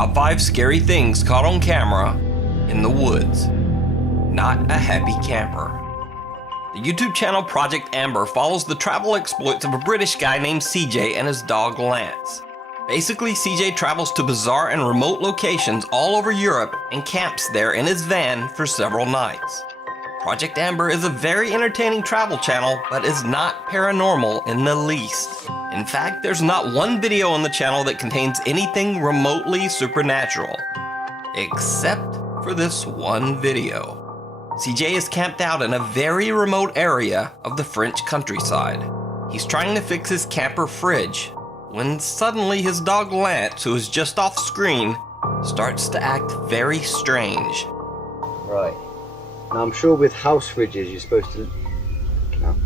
Top 5 scary things caught on camera in the woods. Not a happy camper. The YouTube channel Project Amber follows the travel exploits of a British guy named CJ and his dog Lance. Basically, CJ travels to bizarre and remote locations all over Europe and camps there in his van for several nights. Project Amber is a very entertaining travel channel, but is not paranormal in the least. In fact, there's not one video on the channel that contains anything remotely supernatural. Except for this one video. CJ is camped out in a very remote area of the French countryside. He's trying to fix his camper fridge, when suddenly his dog Lance, who is just off screen, starts to act very strange. Right. Now I'm sure with house fridges you're supposed to... No.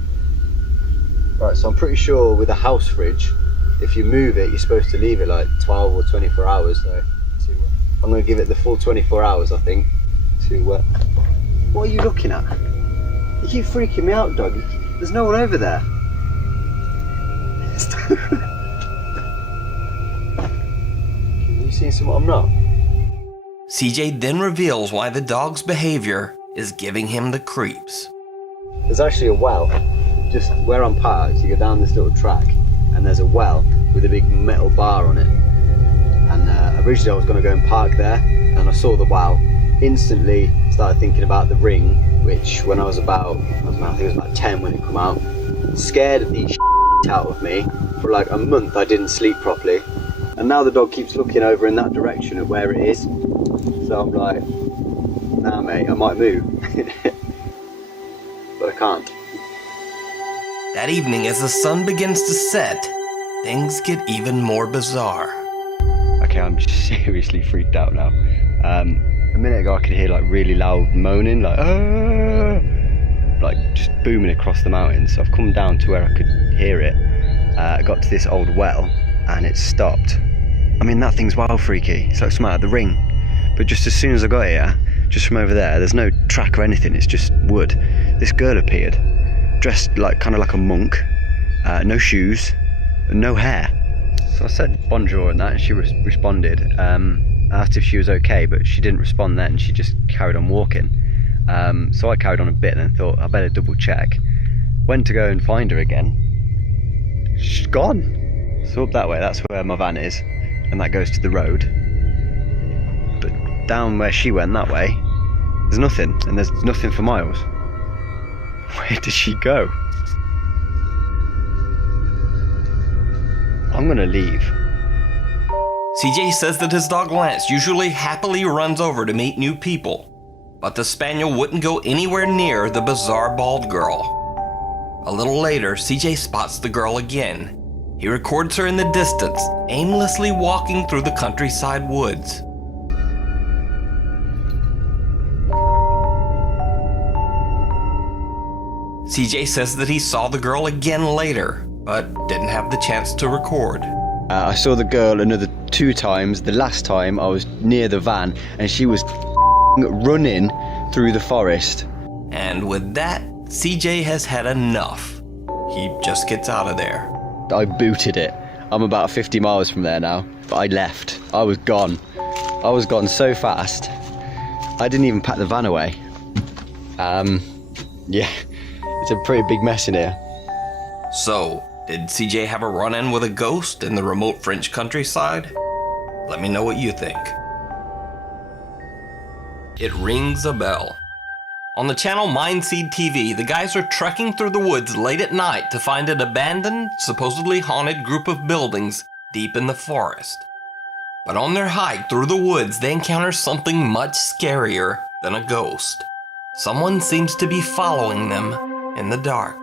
Right, so I'm pretty sure with a house fridge, if you move it, you're supposed to leave it like 12 or 24 hours though. I'm going to give it the full 24 hours, I think, to... What are you looking at? You keep freaking me out, dog. There's no one over there. Are you seeing something I'm not? CJ then reveals why the dog's behavior is giving him the creeps. There's actually a well, just where I'm parked. You go down this little track and there's a well with a big metal bar on it. And originally I was going to go and park there, and I saw the well. Instantly started thinking about the ring, which when I was about, I think it was about 10 when it came out, scared the shit out of me. For like a month I didn't sleep properly. And now the dog keeps looking over in that direction at where it is. So I'm like, nah mate, I might move. But I can't. That evening, as the sun begins to set, things get even more bizarre. Okay, I'm seriously freaked out now. A minute ago I could hear like really loud moaning, like just booming across the mountains. So I've come down to where I could hear it. I got to this old well and it stopped. I mean, that thing's wild freaky. It's like something out of The Ring. But just as soon as I got here, just from over there, there's no track or anything, it's just wood. This girl appeared, dressed like kind of like a monk, no shoes, and no hair. So I said bonjour and that, and she responded. I asked if she was okay, but she didn't respond then. She just carried on walking. So I carried on a bit and then thought I better double check. Went to go and find her again. She's gone. So up that way, that's where my van is, and that goes to the road. But down where she went that way, there's nothing, and there's nothing for miles. Where did she go? I'm gonna leave. CJ says that his dog Lance usually happily runs over to meet new people, but the spaniel wouldn't go anywhere near the bizarre bald girl. A little later, CJ spots the girl again. He records her in the distance, aimlessly walking through the countryside woods. CJ says that he saw the girl again later, but didn't have the chance to record. I saw the girl another 2 times. The last time I was near the van and she was running through the forest. And with that, CJ has had enough. He just gets out of there. I booted it. I'm about 50 miles from there now, but I left. I was gone. I was gone so fast. I didn't even pack the van away. Yeah, it's a pretty big mess in here. So, did CJ have a run-in with a ghost in the remote French countryside? Let me know what you think. It rings a bell. On the channel Mindseed TV, the guys are trekking through the woods late at night to find an abandoned, supposedly haunted group of buildings deep in the forest. But on their hike through the woods, they encounter something much scarier than a ghost. Someone seems to be following them in the dark.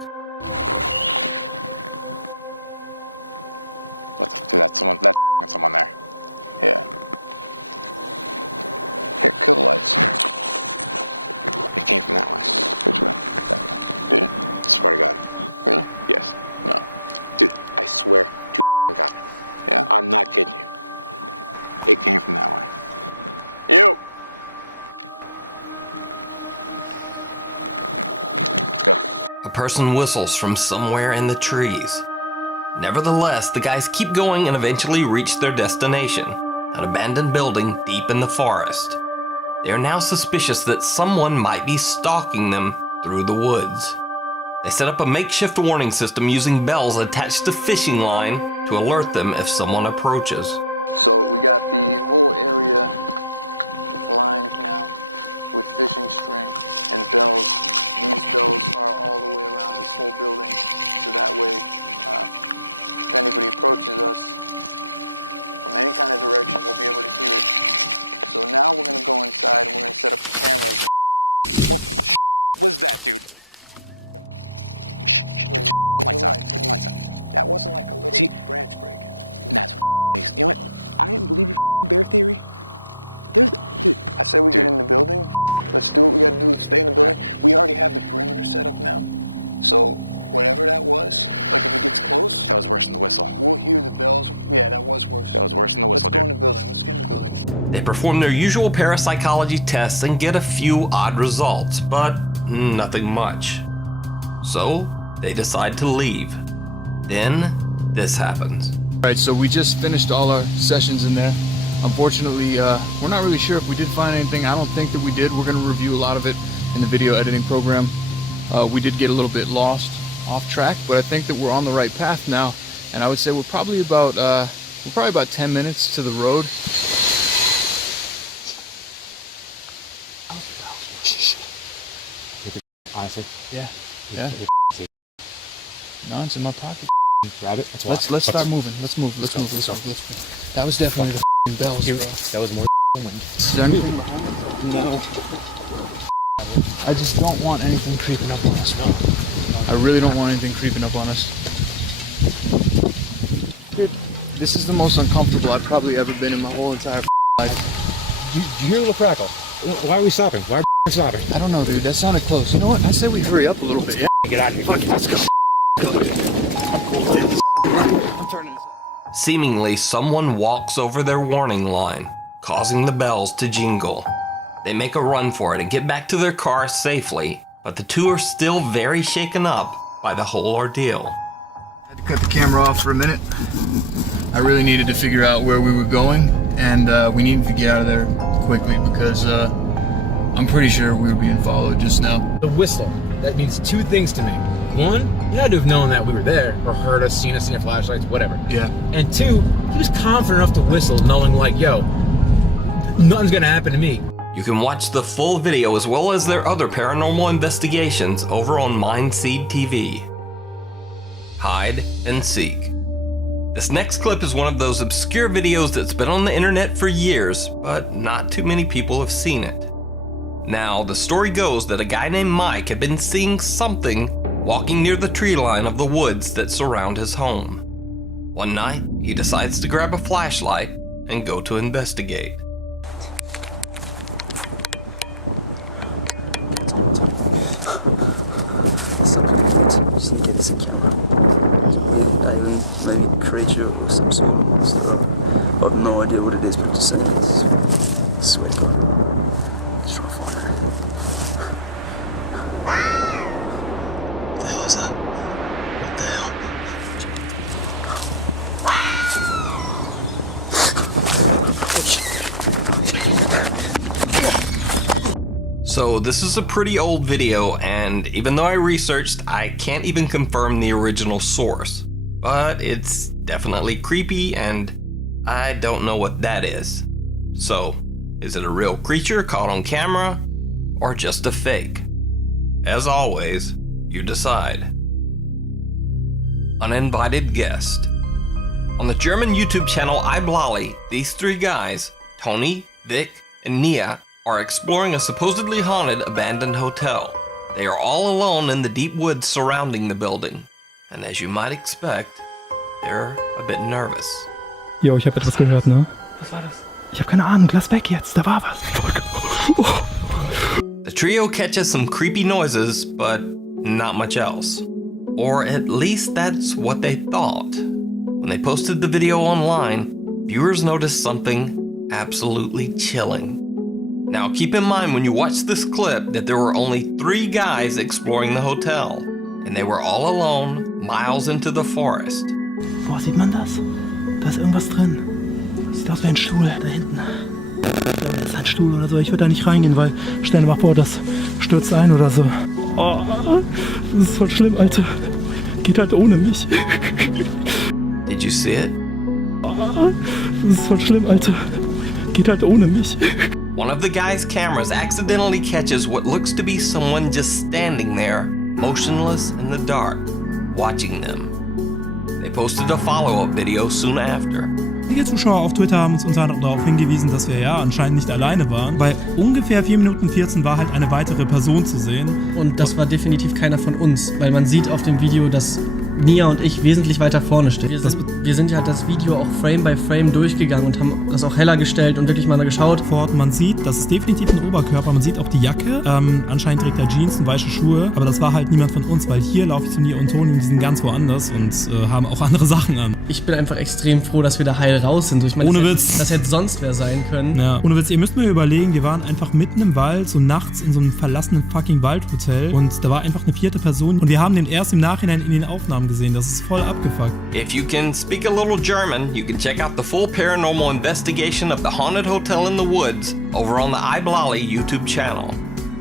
A person whistles from somewhere in the trees. Nevertheless, the guys keep going and eventually reach their destination. an abandoned building deep in the forest. They are now suspicious that someone might be stalking them through the woods. They set up a makeshift warning system using bells attached to fishing line to alert them if someone approaches. They perform their usual parapsychology tests and get a few odd results, but nothing much. So, they decide to leave. Then, this happens. Alright, so we just finished all our sessions in there. Unfortunately, we're not really sure if we did find anything. I don't think that we did. We're going to review a lot of it in the video editing program. We did get a little bit lost, off track, but I think that we're on the right path now. And I would say we're probably about 10 minutes to the road. Honestly, Yeah. No, it's in my pocket. grab it. Let's start moving. Let's move. That was definitely the bells, bro. That was more wind. Is there anything behind it? No. I just don't want anything creeping up on us, bro. I really don't want anything creeping up on us. Dude, this is the most uncomfortable I've probably ever been in my whole entire life. You hear a little crackle? Why are we stopping? Why are we stopping? I don't know, dude. That sounded close. You know what? I say we hurry up a little bit. Yeah. Get out of here. Fuck it, let's go. I'm turning this. Seemingly, someone walks over their warning line, causing the bells to jingle. They make a run for it and get back to their car safely, but the two are still very shaken up by the whole ordeal. I had to cut the camera off for a minute. I really needed to figure out where we were going, and we needed to get out of there quickly because I'm pretty sure we were being followed just now. The whistle. That means two things to me. One, you had to have known that we were there, or heard us, seen our flashlights, whatever. Yeah. And two, he was confident enough to whistle, knowing like, yo, nothing's gonna happen to me. You can watch the full video as well as their other paranormal investigations over on Mindseed TV. Hide and Seek. This next clip is one of those obscure videos that's been on the internet for years, but not too many people have seen it. Now, the story goes that a guy named Mike had been seeing something walking near the tree line of the woods that surround his home. One night, he decides to grab a flashlight and go to investigate. Just in case a camera. Alien, maybe creature or some sort of monster. I have no idea what it is, but I'm just saying it's. I swear to God. Just try to find it. What the hell is that? What the hell? So this is a pretty old video, and even though I researched, I can't even confirm the original source. But it's definitely creepy, and I don't know what that is. So, is it a real creature caught on camera, or just a fake? As always, you decide. Uninvited guest. On the German YouTube channel iBlali, these three guys, Tony, Vic, and Nia, are exploring a supposedly haunted abandoned hotel. They are all alone in the deep woods surrounding the building. And as you might expect, they're a bit nervous. Jo, ich habe etwas gehört, ne? Was war das? Ich habe keine Ahnung, lass weg jetzt, da war was. The trio catches some creepy noises, but not much else. Or at least that's what they thought. When they posted the video online, viewers noticed something absolutely chilling. Now keep in mind when you watch this clip that there were only 3 guys exploring the hotel, and they were all alone, miles into the forest. Boah, sieht man das? Da ist irgendwas drin. Sieht aus wie ein Stuhl da hinten. Ich glaube, das ist ein Stuhl oder so. Ich würde da nicht reingehen, weil stell dir mal vor, das stürzt ein oder so. Oh, das ist voll schlimm, Alter. Geht halt ohne mich. Did you see it? Das ist voll schlimm, Alter. Geht halt ohne mich. One of the guy's cameras accidentally catches what looks to be someone just standing there, motionless in the dark, watching them. They posted a follow-up video soon after. Einige Zuschauer auf Twitter haben uns unter anderem darauf hingewiesen, dass wir ja anscheinend nicht alleine waren. Bei ungefähr 4 Minuten 14 war halt eine weitere Person zu sehen. Und das war definitiv keiner von uns, weil man sieht auf dem Video, dass Nia und ich wesentlich weiter vorne stehen. Wir sind ja das Video auch Frame by Frame durchgegangen und haben das auch heller gestellt und wirklich mal geschaut. Man sieht, das ist definitiv ein Oberkörper, man sieht auch die Jacke. Anscheinend trägt er Jeans und weiße Schuhe, aber das war halt niemand von uns, weil hier laufe ich zu Nia und Toni und die sind ganz woanders und haben auch andere Sachen an. Ich bin einfach extrem froh, dass wir da heil raus sind. Ich meine, ohne Witz. Das hätte sonst wer sein können. Ja. Ohne Witz, ihr müsst mir überlegen, wir waren einfach mitten im Wald, so nachts in so einem verlassenen fucking Waldhotel und da war einfach eine 4. Person und wir haben den erst im Nachhinein in den Aufnahmen gesehen. Das ist voll abgefuckt. If you can speak a little German, you can check out the full paranormal investigation of the haunted hotel in the woods over on the iBlali YouTube channel.